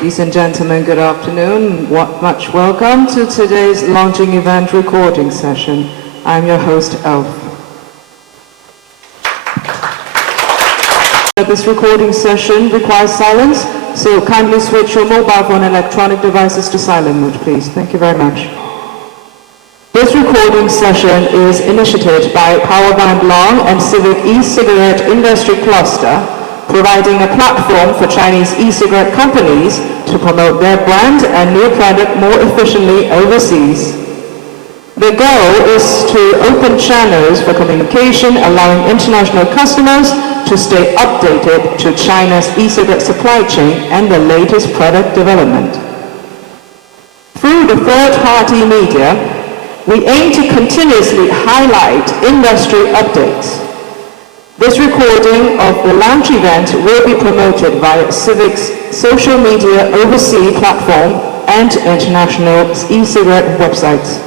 Ladies and gentlemen, good afternoon. Much welcome to today's launching event recording session. I'm your host, Elf. This recording session requires silence, so kindly switch your mobile phone and electronic devices to silent mode, please. Thank you very much. This recording session is initiated by Powerband Long and Civic E-cigarette industry cluster, providing a platform for Chinese e-cigarette companies to promote their brand and new product more efficiently overseas. The goal is to open channels for communication, allowing international customers to stay updated to China's e-cigarette supply chain and the latest product development. Through the third-party media, we aim to continuously highlight industry updates. This recording of the launch event will be promoted via Civic's social media overseas platform and international e-cigarette websites.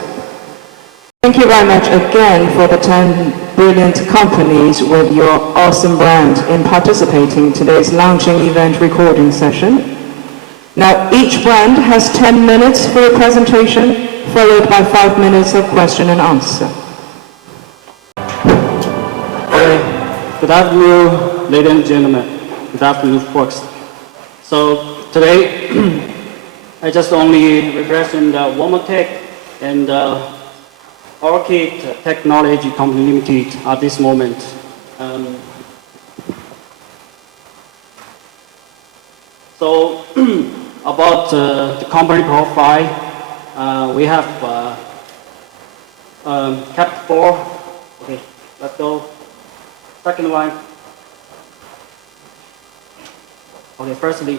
Thank you very much again for the 10 brilliant companies with your awesome brand in participating in today's launching event recording session. Now, each brand has 10 minutes for a presentation, followed by 5 minutes of question and answer. Good afternoon, ladies and gentlemen. Good afternoon, folks. So today, I just only represent Womatech and AOKIT Technology Company Limited at this moment. So about the company profile, we have kept 4. Okay, let's go. Second one. Okay, firstly,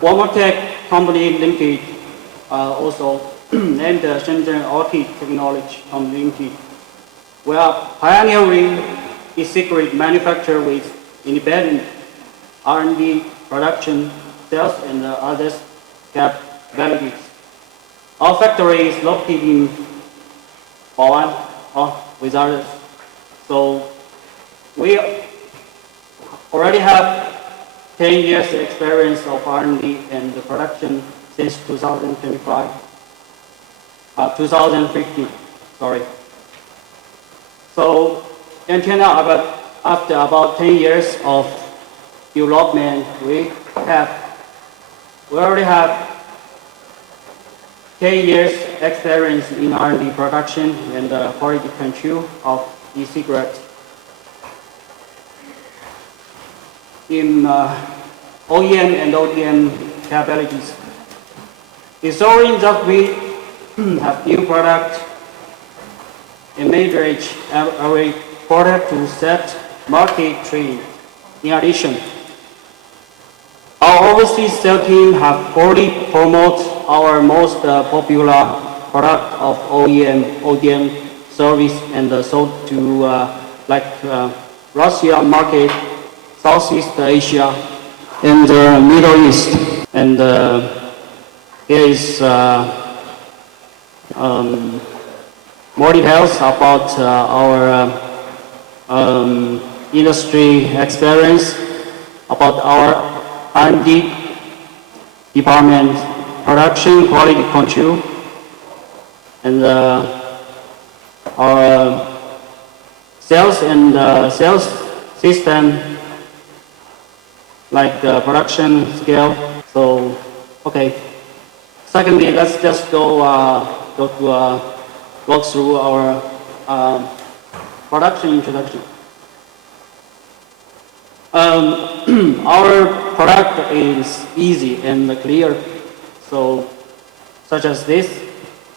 Womatech Company Limited, also named Shenzhen AOKIT Technology Company Limited. We are pioneering e-cigarette manufacture with independent R&D, production, sales, and other capabilities. Our factory is located in Bao'an, with others. So we already have 10 years experience of R&D and production since 2015, sorry. So until now, after about 10 years of development, we already have 10 years experience in R&D production and quality control of e-cigarettes. In OEM and ODM capabilities. It's already that we have new product and leverage our product to set market trend. In addition, our overseas sales team have already promoted our most popular product of OEM, ODM service and sold to Russia market, Southeast Asia, and the Middle East. And here is more details about our industry experience, about our R&D department, production quality control, and our sales and sales system, like the production scale. So, okay. Secondly, let's just go through our production introduction. Our product is easy and clear. So, such as this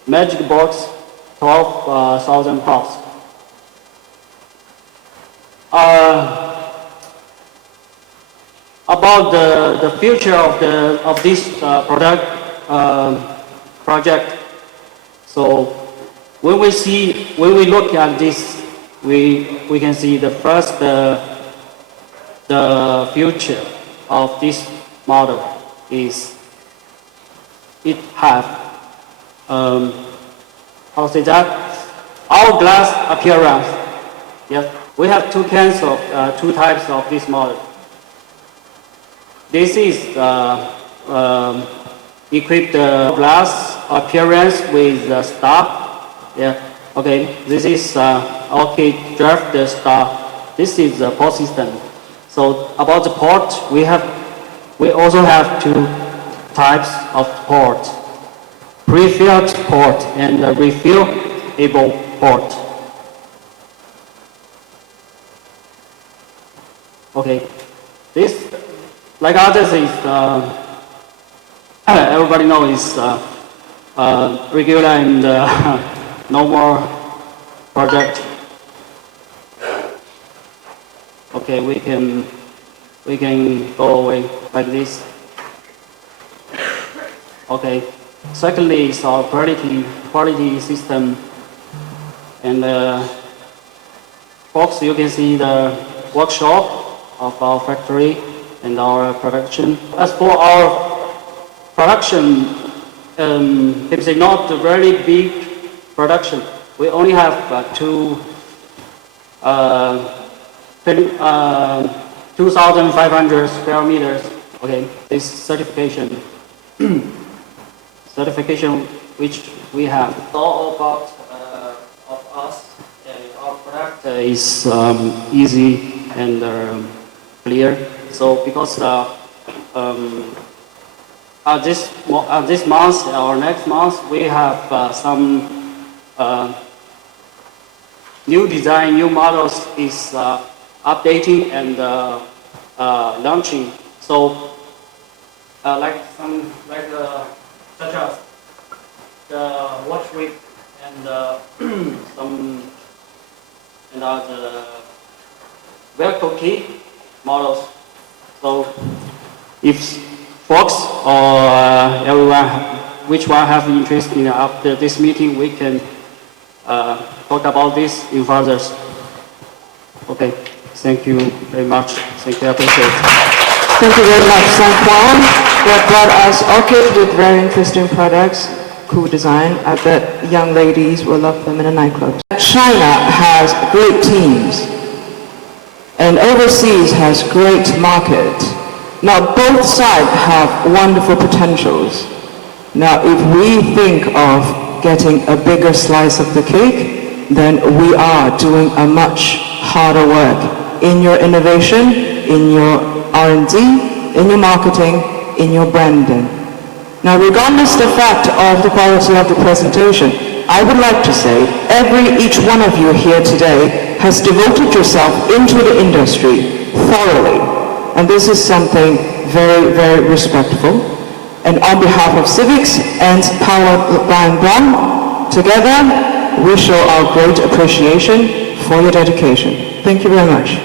magic box, 12,000 pounds. About the future of this project. So when we look at this, we can see the first the future of this model is it have how to say that hourglass appearance. Yes, we have two types of this model. This is equipped glass appearance with the star. Yeah. Okay. This is AOKIT draft star. This is the port system. So about the port, we also have two types of port: pre-filled port and refillable port. Okay. This, like others, is everybody knows is regular and normal project. Okay, we can go away like this. Okay. Secondly, is our quality system, and folks, you can see the workshop of our factory and our production. As for our production, it's not a very big production. We only have 2,500 square meters. Okay, this certification which we have. All about of us. Our product is easy and clear. So because this month or next month we have some new design, new models is updating and launching. So such as the watch grip and some and the Velcro key models. So if folks or everyone, which one have interest in after this meeting, we can talk about this in further. Okay, thank you very much. Thank you, I appreciate it. Thank you very much, Sang-Kwon. That brought us AOKIT with very interesting products, cool design. I bet young ladies will love them in a nightclub. China has great teams, and overseas has great market. Now both sides have wonderful potentials. Now if we think of getting a bigger slice of the cake, then we are doing a much harder work in your innovation, in your R&D, in your marketing, in your branding. Now, regardless the fact of the quality of the presentation, I would like to say each one of you here today has devoted yourself into the industry thoroughly. And this is something very, very respectful. And on behalf of Civics and powered by Brown, together we show our great appreciation for your dedication. Thank you very much.